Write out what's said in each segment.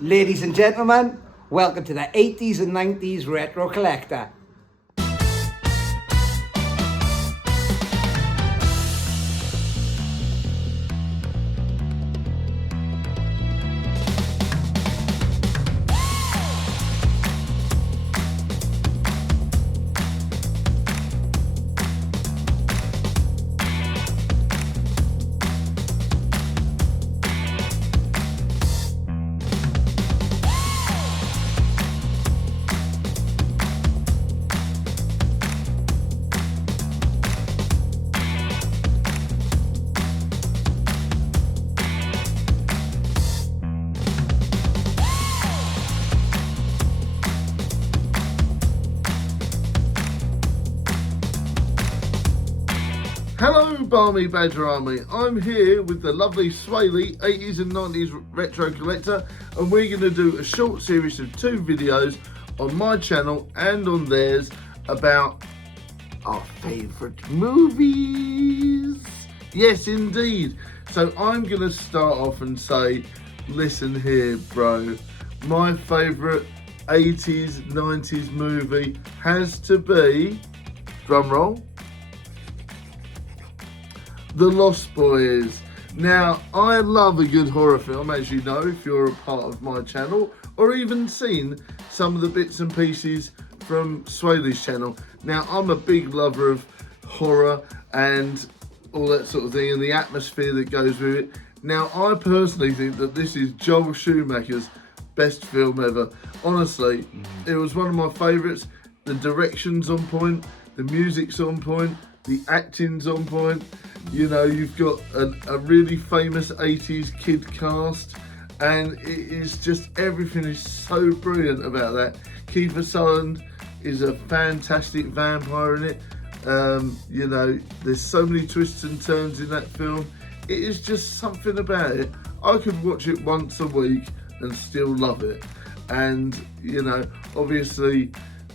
Ladies and gentlemen, welcome to the 80s and 90s Retro Collector. Hello Barmy Badger Army, I'm here with the lovely Wesley, 80s and 90s Retro Collector, and we're going to do a short series of 2 videos on my channel and on theirs about our favourite movies. Yes indeed. So I'm going to start off and say, listen here bro, my favourite 80s, 90s movie has to be, drum roll, The Lost Boys. Now, I love a good horror film, as you know, if you're a part of my channel, or even seen some of the bits and pieces from Swaley's channel. Now, I'm a big lover of horror and all that sort of thing, and the atmosphere that goes with it. Now, I personally think that this is Joel Schumacher's best film ever. Honestly, it was one of my favourites. The direction's on point, the music's on point, the acting's on point. You know, you've got a really famous 80s kid cast, and it is just, everything is so brilliant about that. Kiefer Sutherland is a fantastic vampire in it. You know, there's so many twists and turns in that film. It is just something about it. I could watch it once a week and still love it. And, you know, obviously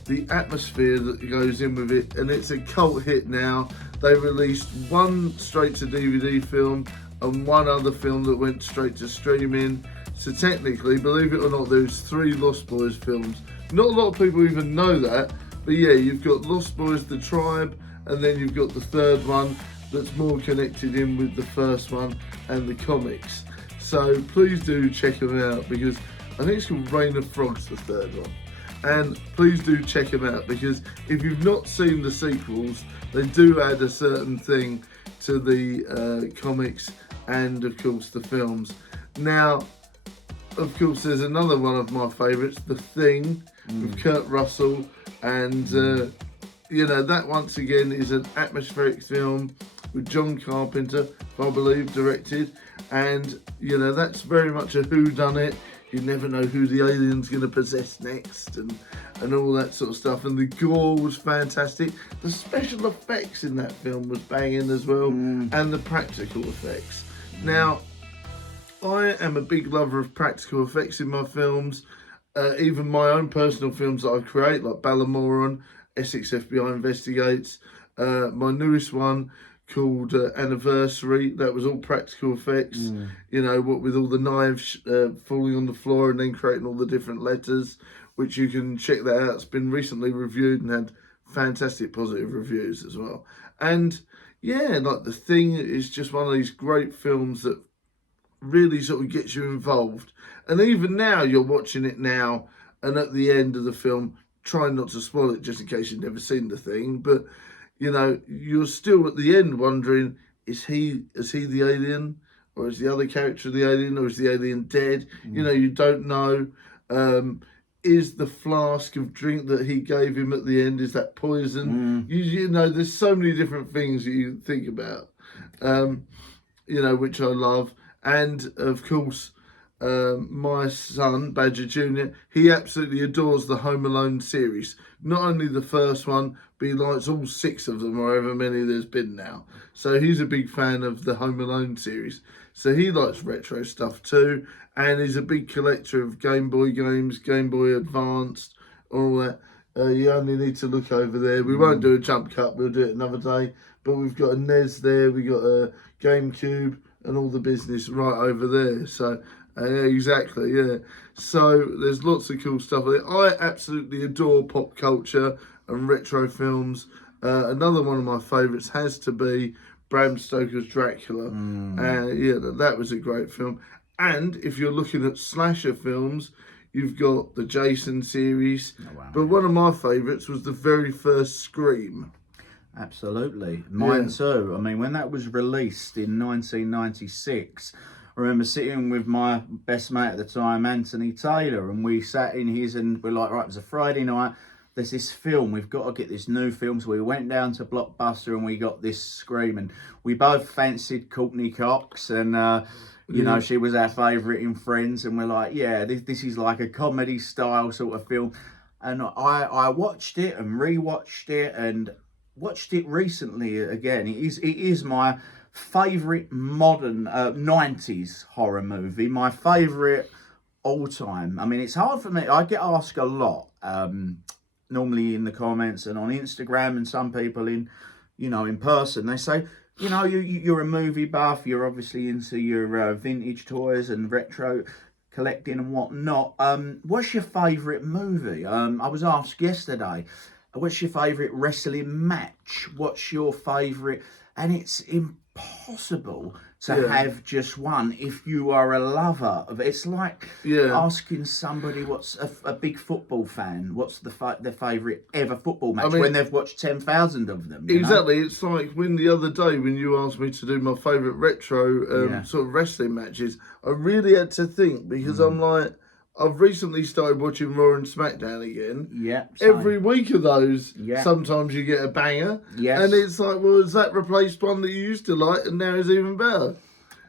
the atmosphere that goes in with it, and it's a cult hit now. They released one straight to DVD film and one other film that went straight to streaming. So technically, believe it or not, there's 3 Lost Boys films. Not a lot of people even know that, but yeah, you've got Lost Boys The Tribe, and then you've got the 3rd one that's more connected in with the first one and the comics. So please do check them out, because I think it's called Reign of Frogs, the 3rd one. And please do check them out, because if you've not seen the sequels, they do add a certain thing to the comics and of course the films. Now, of course, there's another one of my favourites, The Thing, with Kurt Russell, and you know, that once again is an atmospheric film with John Carpenter, I believe, directed, and you know, that's very much a whodunit. You never know who the alien's going to possess next, and all that sort of stuff. And the gore was fantastic. The special effects in that film was banging as well, and the practical effects. Now, I am a big lover of practical effects in my films, even my own personal films that I create, like Ballamoran, Essex FBI Investigates, my newest one called Anniversary, that was all practical effects, you know, what with all the knives falling on the floor and then creating all the different letters, which you can check that out. It's been recently reviewed and had fantastic positive reviews as well. And yeah, like The Thing is just one of these great films that really sort of gets you involved. And even now, you're watching it now, and at the end of the film, trying not to spoil it just in case you've never seen The Thing, but you know, you're still at the end wondering, is he the alien, or is the other character the alien, or is the alien dead? You know, you don't know. Is the flask of drink that he gave him at the end, is that poison? You know, there's so many different things that you think about, you know, which I love. And of course, my son, Badger Jr., he absolutely adores the Home Alone series. Not only the first one, but he likes all 6 of them, or however many there's been now. So he's a big fan of the Home Alone series. So he likes retro stuff too, and he's a big collector of Game Boy games, Game Boy Advanced, all that. You only need to look over there. We won't do a jump cut, we'll do it another day. But we've got a NES there, we've got a GameCube, and all the business right over there. So Exactly, yeah. So there's lots of cool stuff. I absolutely adore pop culture and retro films. Another one of my favourites has to be Bram Stoker's Dracula. Yeah, that was a great film. And if you're looking at slasher films, you've got the Jason series. Oh, wow, But one of my favourites was the very first Scream. Absolutely. Mine Yeah. too. I mean, when that was released in 1996, I remember sitting with my best mate at the time, Anthony Taylor, and we sat in his and we're like, right, it was a Friday night. There's this film. We've got to get this new film. So we went down to Blockbuster and we got this Scream. And we both fancied Courtney Cox. And, you know, she was our favourite in Friends. And we're like, yeah, this is like a comedy style sort of film. And I watched it and rewatched it and watched it recently again. It is my favourite modern 90's horror movie. My favourite all time. I mean, it's hard for me. I get asked a lot, normally in the comments and on Instagram, and some people in, you know, in person. They say, you know, you're a movie buff. You're obviously into your vintage toys and retro collecting and whatnot. What's your favourite movie? I was asked yesterday, what's your favourite wrestling match? What's your favourite? And it's impossible to have just one if you are a lover of it. It's like asking somebody what's a big football fan, what's their favourite ever football match, when they've watched 10,000 of them. Exactly. It's like when the other day when you asked me to do my favourite retro sort of wrestling matches, I really had to think because I'm like, I've recently started watching Raw and SmackDown again. Yeah. Same. Every week of those, sometimes you get a banger. Yes. And it's like, well, has that replaced one that you used to like and now is even better?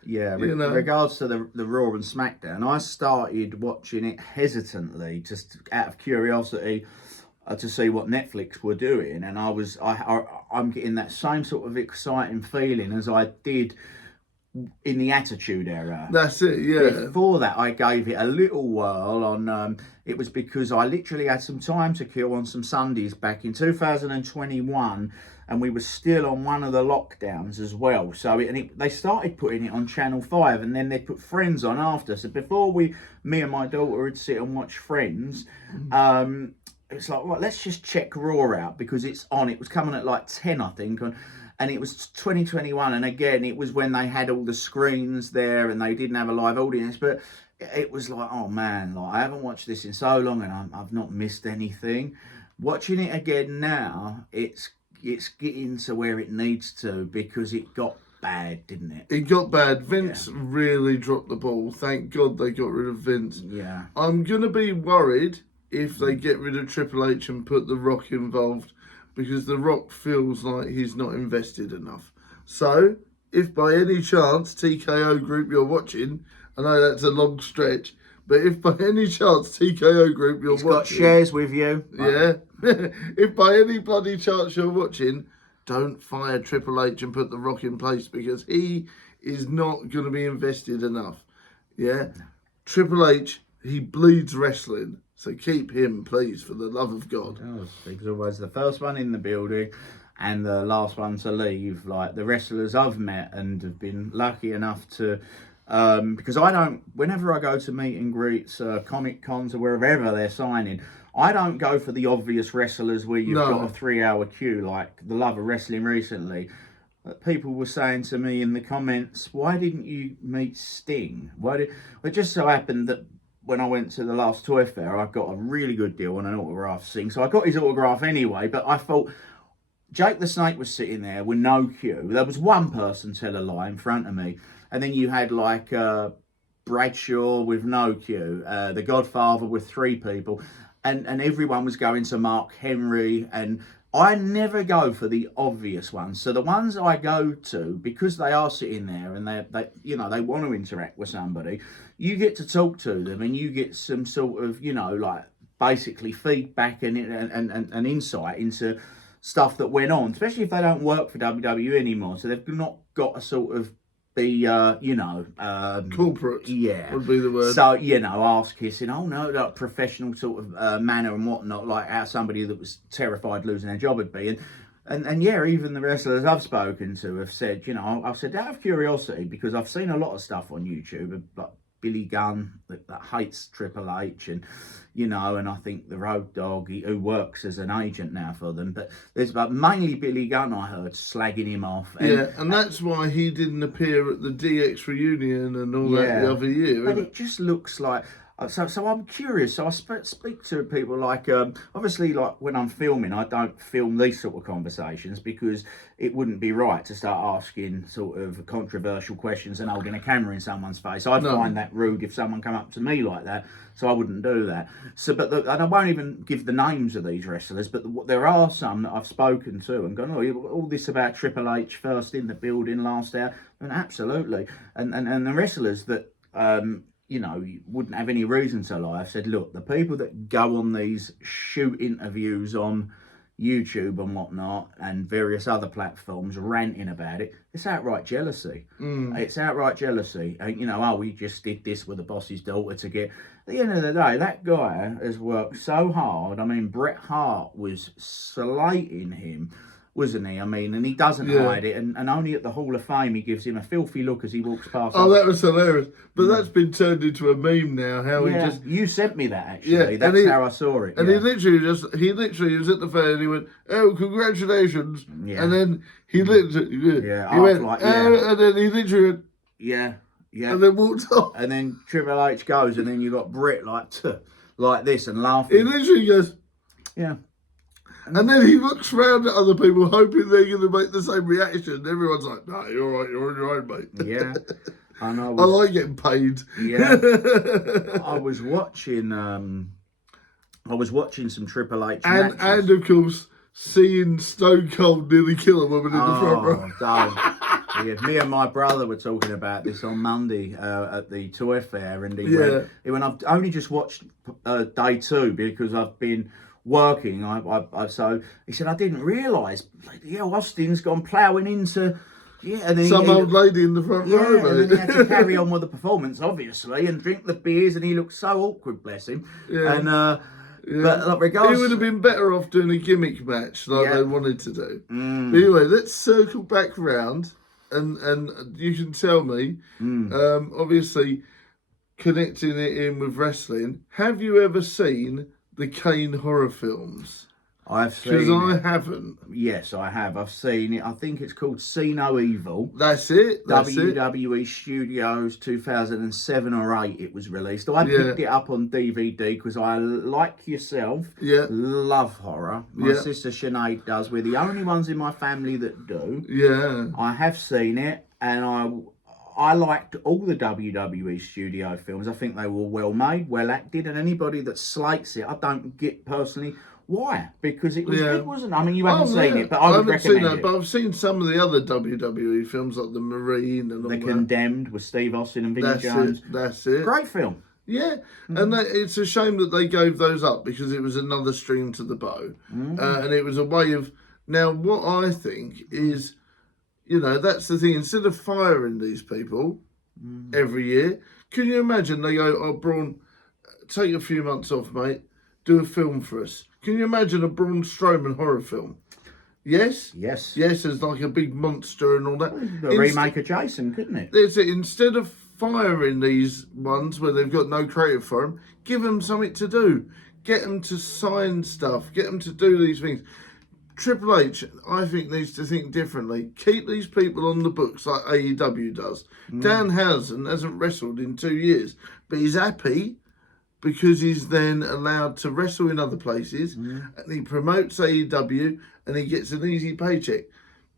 Yeah, in regards to the Raw and SmackDown, I started watching it hesitantly, just out of curiosity, to see what Netflix were doing. And I'm getting that same sort of exciting feeling as I did in the Attitude Era. That's it, yeah. Before that, I gave it a little whirl on. It was because I literally had some time to kill on some Sundays back in 2021, and we were still on one of the lockdowns as well. So they started putting it on Channel 5, and then they put Friends on after. So before me and my daughter would sit and watch Friends, it's like, well, let's just check Raw out because it's on. It was coming at like 10, I think, and it was 2021, and again, it was when they had all the screens there and they didn't have a live audience, but it was like, oh man, like I haven't watched this in so long and I've not missed anything. Watching it again now, it's getting to where it needs to because it got bad, didn't it? It got bad. Vince really dropped the ball. Thank God they got rid of Vince. Yeah. I'm going to be worried if they get rid of Triple H and put The Rock involved, because The Rock feels like he's not invested enough. So, if by any chance TKO Group you're watching, I know that's a long stretch, but if by any chance TKO Group you're watching... He's got shares with you. Yeah. If by any bloody chance you're watching, don't fire Triple H and put The Rock in place because he is not going to be invested enough. Yeah. Triple H, he bleeds wrestling. So keep him, please, for the love of God. He's always the first one in the building and the last one to leave. Like the wrestlers I've met and have been lucky enough to, because whenever I go to meet and greets, Comic Cons or wherever they're signing, I don't go for the obvious wrestlers where you've got a 3-hour queue like the Love of Wrestling recently. People were saying to me in the comments, why didn't you meet Sting? It just so happened that when I went to the last Toy Fair, I got a really good deal on an autograph Sting. So I got his autograph anyway, but I thought Jake the Snake was sitting there with no queue. There was one person, tell a lie, in front of me. And then you had like Bradshaw with no queue, The Godfather with 3 people. And everyone was going to Mark Henry. And I never go for the obvious ones. So the ones I go to, because they are sitting there and they want to interact with somebody, you get to talk to them and you get some sort of, like basically feedback and insight into stuff that went on, especially if they don't work for WWE anymore. So they've not got to sort of be, corporate. Yeah. Would be the word. So, ass kissing, like professional sort of manner and whatnot, like how somebody that was terrified losing their job would be. And even the wrestlers I've spoken to have said, I've said out of curiosity, because I've seen a lot of stuff on YouTube, but Billy Gunn that hates Triple H, and you know, and I think the Road Dogg, who works as an agent now for them. But there's mainly Billy Gunn, I heard, slagging him off. And that's why he didn't appear at the DX reunion and all that the other year. But it just looks like. So I'm curious. So I speak to people like, obviously, like when I'm filming, I don't film these sort of conversations because it wouldn't be right to start asking sort of controversial questions and holding a camera in someone's face. I'd find that rude if someone come up to me like that. So I wouldn't do that. So, and I won't even give the names of these wrestlers, but there are some that I've spoken to and gone, oh, all this about Triple H first in the building, last out, and absolutely, and the wrestlers that. You know, you wouldn't have any reason to lie. I've said, look, the people that go on these shoot interviews on YouTube and whatnot and various other platforms ranting about it, it's outright jealousy. It's outright jealousy. You know, oh, we just did this with the boss's daughter to get... At the end of the day, that guy has worked so hard. I mean, Bret Hart was slating him, wasn't he? I mean, and he doesn't hide it, and only at the Hall of Fame he gives him a filthy look as he walks past. Oh, that was hilarious. But that's been turned into a meme now, how he just... You sent me that, actually. That's how I saw it. And he literally was at the fair and he went, oh, congratulations. Yeah. And then he literally... he went, and then he literally went... And then walked off. And then Triple H goes, and then you got Brit like this and laughing. He literally goes... Yeah. And then he looks around at other people hoping they're going to make the same reaction. Everyone's like, no, you're all right, you're on your own, mate. Yeah. I know. I like getting paid. Yeah. I was watching some Triple H matches. And of course, seeing Stone Cold nearly kill a woman in the front row. Yeah, me and my brother were talking about this on Monday at the toy fair, and he went, I've only just watched day 2 because I've been working. So he said, I didn't realise, Austin's gone ploughing into and then some old lady in the front row, mate. And then he had to carry on with the performance, obviously, and drink the beers, and he looked so awkward, bless him. And but regardless, he would have been better off doing a gimmick match like they wanted to do. But anyway, let's circle back round, and you can tell me, obviously, connecting it in with wrestling. Have you ever seen the Kane horror films? I've seen it. Because I haven't. Yes, I have. I've seen it. I think it's called See No Evil. That's it. WWE Studios 2007 or 8 it was released. I picked it up on DVD because I, like yourself, love horror. My sister Sinead does. We're the only ones in my family that do. Yeah. I have seen it, and I liked all the WWE studio films. I think they were well made, well acted, and anybody that slates it, I don't get personally why. Because it wasn't. I mean, you haven't seen it, but I would recommend it. But I've seen some of the other WWE films, like The Marine and all that. The Condemned with Steve Austin and Vinnie Jones. That's it. Great film. Yeah, and it's a shame that they gave those up because it was another string to the bow, and it was a way of. Now, what I think is, that's the thing. Instead of firing these people every year, can you imagine they go, "Oh, Braun, take a few months off, mate. Do a film for us." Can you imagine a Braun Strowman horror film? Yes? Yes, as like a big monster and all that. A remake of Jason, couldn't it? That's it. Instead of firing these ones where they've got no creative for them, give them something to do. Get them to sign stuff. Get them to do these things. Triple H, I think, needs to think differently. Keep these people on the books like AEW does. Danhausen hasn't wrestled in 2 years, but he's happy because he's then allowed to wrestle in other places, and he promotes AEW, and he gets an easy paycheck.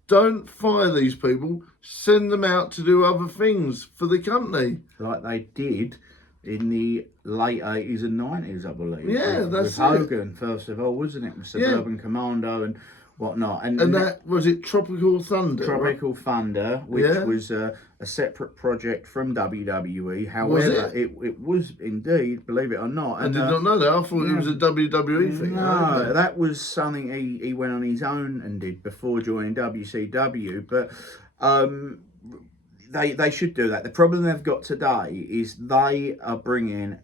Don't fire these people. Send them out to do other things for the company. Like they did in the late 80s and 90s, I believe. Yeah, with Hogan, first of all, wasn't it? With Suburban Commando and whatnot. And that, was it Tropical Thunder? Tropical Thunder, which was a separate project from WWE. However, it was indeed, believe it or not. I did not know that. I thought it was a WWE thing. No, that was something he went on his own and did before joining WCW. But they should do that. The problem they've got today is they are putting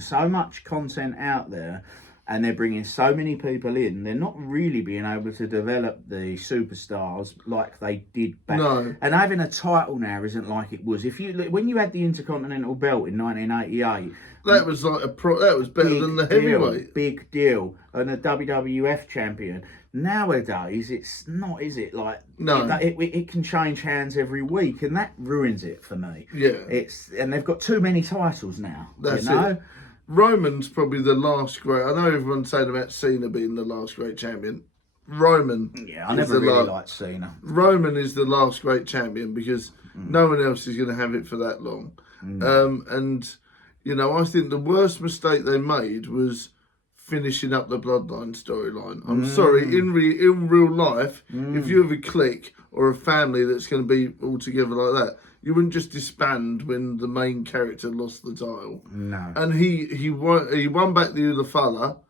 so much content out there and they're bringing so many people in, they're not really being able to develop the superstars like they did back. No. And having a title now isn't like it was. When you had the Intercontinental belt in 1988, that was like that was better than the heavyweight. Big deal. And the WWF champion. Nowadays, it's not, is it? Like, no, it can change hands every week, and that ruins it for me. Yeah, and they've got too many titles now. That's it. Roman's probably the last great. I know everyone's saying about Cena being the last great champion. Roman. Yeah, I never really liked Cena. Roman is the last great champion because no one else is going to have it for that long. And, you know, I think the worst mistake they made was finishing up the Bloodline storyline. I'm sorry, in real life, if you have a clique or a family that's going to be all together like that, you wouldn't just disband when the main character lost the title. No. And he won back the Ulafala.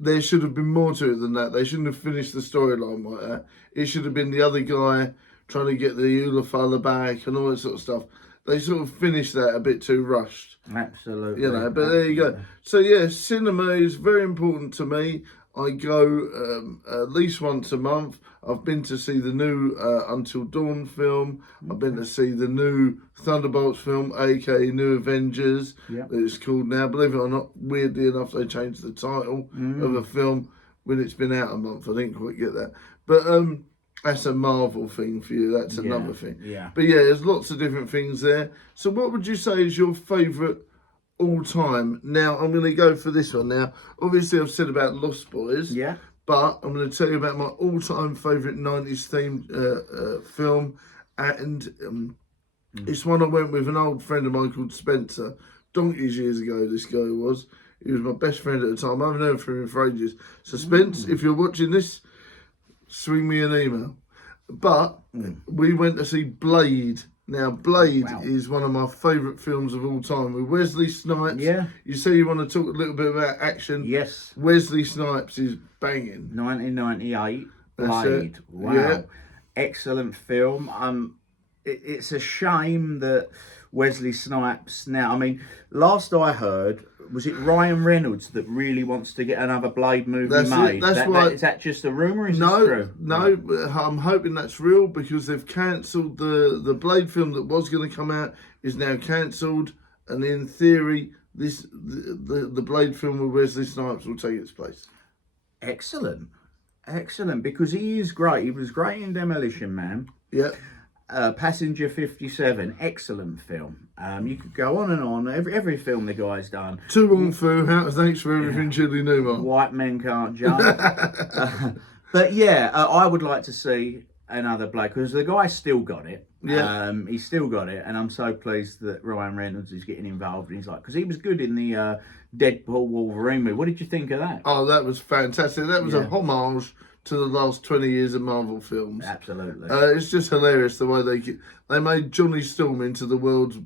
There should have been more to it than that. They shouldn't have finished the storyline like that. It should have been the other guy trying to get the Ulafala back and all that sort of stuff. They sort of finished that a bit too rushed. Absolutely. You know, but there you go. So yeah, cinema is very important to me. I go at least once a month. I've been to see the new Until Dawn film. I've been to see the new Thunderbolts film, aka New Avengers, that it's called now. Believe it or not, weirdly enough, they changed the title of a film when it's been out a month. I didn't quite get that. But that's a Marvel thing for you. That's another thing. Yeah. But yeah, there's lots of different things there. So what would you say is your favourite all time? Now, I'm going to go for this one. Now, obviously, I've said about Lost Boys. Yeah. But I'm going to tell you about my all-time favourite 90s themed film. And it's one I went with an old friend of mine called Spencer. Donkeys years ago, this guy was. He was my best friend at the time. I haven't heard from him for ages. So, Spence, if you're watching this, swing me an email. But we went to see Blade. Now, Blade is one of my favourite films of all time with Wesley Snipes. Yeah. You say you want to talk a little bit about action. Yes. Wesley Snipes is banging. 1998, That's Blade. it. Wow. Yeah. Excellent film. It's a shame that Wesley Snipes now, I mean, last I heard, was it Ryan Reynolds that really wants to get another Blade movie made? Is that just a rumour? Is this true? No, I'm hoping that's real because they've cancelled the Blade film that was going to come out is now cancelled, and in theory, the Blade film with Wesley Snipes will take its place. Excellent, because he is great. He was great in Demolition Man. Yeah. Passenger 57, excellent film. You could go on and on. Every film the guy's done. To Wong Fu, thanks for everything, Julie Newmar. White Men Can't Jump. But yeah, I would like to see another Blade because the guy's still got it. Yeah, he's still got it, and I'm so pleased that Ryan Reynolds is getting involved. And he's like, because he was good in the Deadpool Wolverine movie. What did you think of that? Oh, that was fantastic. That was a homage to the last 20 years of Marvel films. Absolutely. It's just hilarious the way they made Johnny Storm into the world's,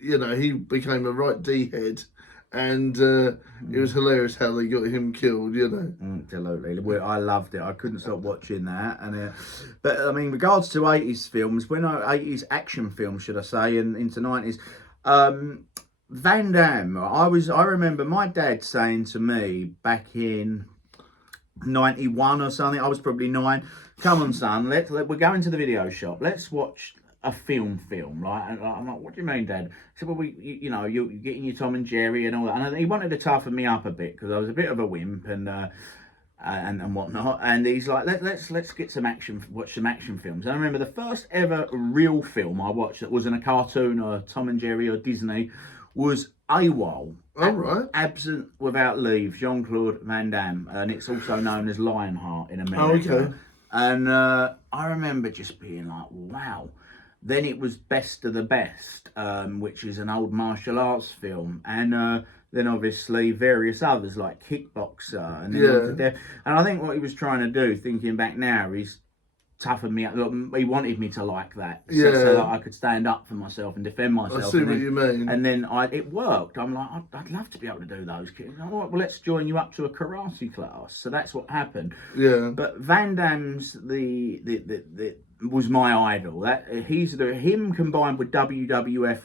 you know, he became a right D-head. And it was hilarious how they got him killed, you know. Absolutely. I loved it. I couldn't stop watching that. And but, I mean, regards to 80s films, 80s action films, should I say, and into 90s, Van Damme, I remember my dad saying to me back in 91 or something, I was probably 9, come on son, we're going to the video shop, let's watch a film, right? And I'm like, what do you mean, Dad? He said, well, you're getting your Tom and Jerry and all that. And he wanted to toughen me up a bit because I was a bit of a wimp and whatnot. And he's like, let's get watch some action films. And I remember the first ever real film I watched that wasn't a cartoon or Tom and Jerry or Disney was AWOL. All right. Absent Without Leave, Jean-Claude Van Damme, and it's also known as Lionheart in America. Oh, okay. And I remember just being like, wow. Then it was Best of the Best, which is an old martial arts film, and then obviously various others like Kickboxer and then Death. And I think what he was trying to do, thinking back now, is toughen me up. He wanted me to like that, so that I could stand up for myself and defend myself. I see what you mean. And then it worked. I'm like, I'd love to be able to do those. All right, well, let's join you up to a karate class. So that's what happened. Yeah. But Van Damme's was my idol. Him combined with WWF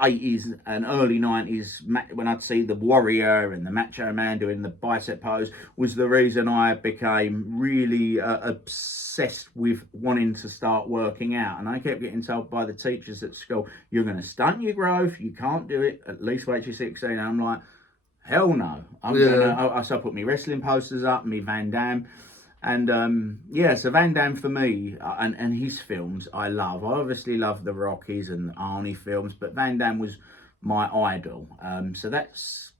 80s and early 90s, when I'd see the Warrior and the Macho Man doing the bicep pose, was the reason I became really obsessed with wanting to start working out. And I kept getting told by the teachers at school, you're going to stunt your growth, you can't do it, at least wait till you're 16. And I'm like, hell no. So I put my wrestling posters up, me Van Damme. And so Van Damme for me, and his films I love. I obviously love the Rockies and Arnie films, but Van Damme was my idol. So that's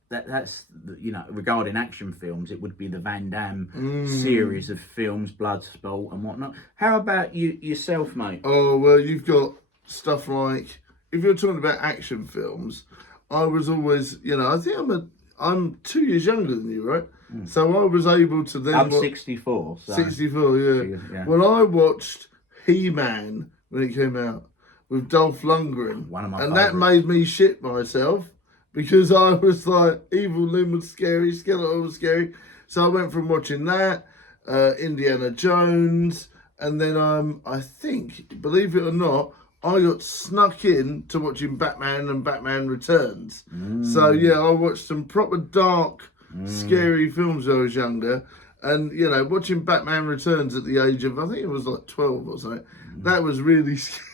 regarding action films, it would be the Van Damme series of films, Bloodsport and whatnot. How about yourself, mate? Oh, well, you've got stuff like, if you're talking about action films, I was always, I think I'm 2 years younger than you, right? So I was able to then... I'm 64. So. 64, yeah. Well, I watched He-Man when it came out with Dolph Lundgren. One of my and favorites. That made me shit myself because I was like, Evil Lynn was scary, Skeletor was scary. So I went from watching that, Indiana Jones, and then I think, believe it or not, I got snuck in to watching Batman and Batman Returns. So yeah, I watched some proper dark, scary films when I was younger. And, watching Batman Returns at the age of, I think it was like 12 or something, that was really scary.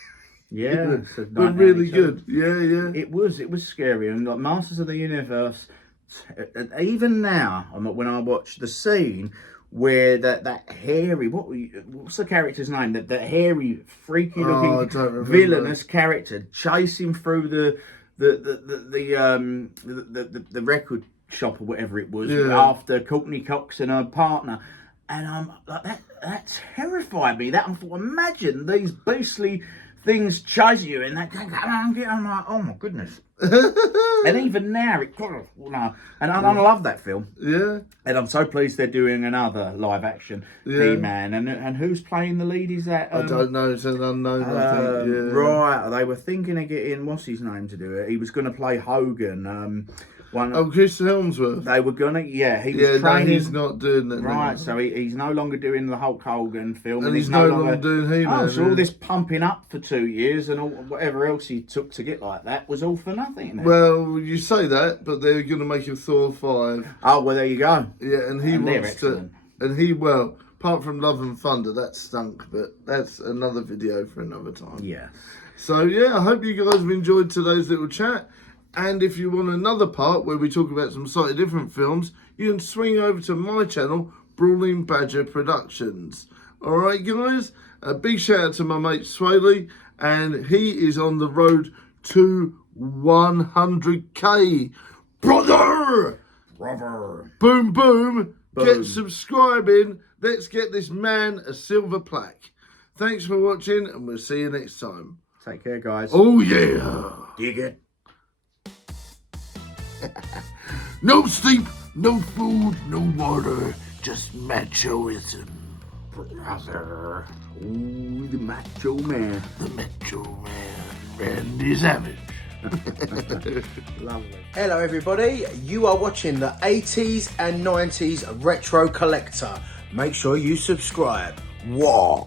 Yeah. But really good. Yeah. It was scary. And like Masters of the Universe, even now, when I watch the scene where that hairy, what's the character's name? That hairy, freaky looking villainous character chasing through the record shop or whatever it was after Courtney Cox and her partner, and I'm like that terrified me. That imagine these beastly things chase you and that. I'm like, oh my goodness. And even now, and I love that film. Yeah. And I'm so pleased they're doing another live action He-Man. And who's playing the lead? Is that? I don't know. It's an unknown. I think. Right. They were thinking of getting what's his name to do it. He was going to play Hogan. Chris Helmsworth. They were gonna, he was training. No, he's not doing that. Right, so he's no longer doing the Hulk Hogan film, and he's no longer doing He-Man. So all this pumping up for 2 years and whatever else he took to get like that was all for nothing. Well, you say that, but they're going to make a Thor 5. Oh well, there you go. Yeah, and he wants to, and apart from Love and Thunder, that stunk, but that's another video for another time. Yeah. So yeah, I hope you guys have enjoyed today's little chat. And if you want another part where we talk about some slightly different films, you can swing over to my channel, Brawling Badger Productions. Alright guys, a big shout out to my mate Wesley, and he is on the road to 100k. Brother! Boom, boom. Get subscribing. Let's get this man a silver plaque. Thanks for watching, and we'll see you next time. Take care, guys. Oh yeah. Dig it. No sleep, no food, no water, just machoism. Brother. Ooh, the macho man. The macho man, Randy Savage. Lovely. Hello everybody, you are watching the 80s and 90s Retro Collector. Make sure you subscribe. Whoa.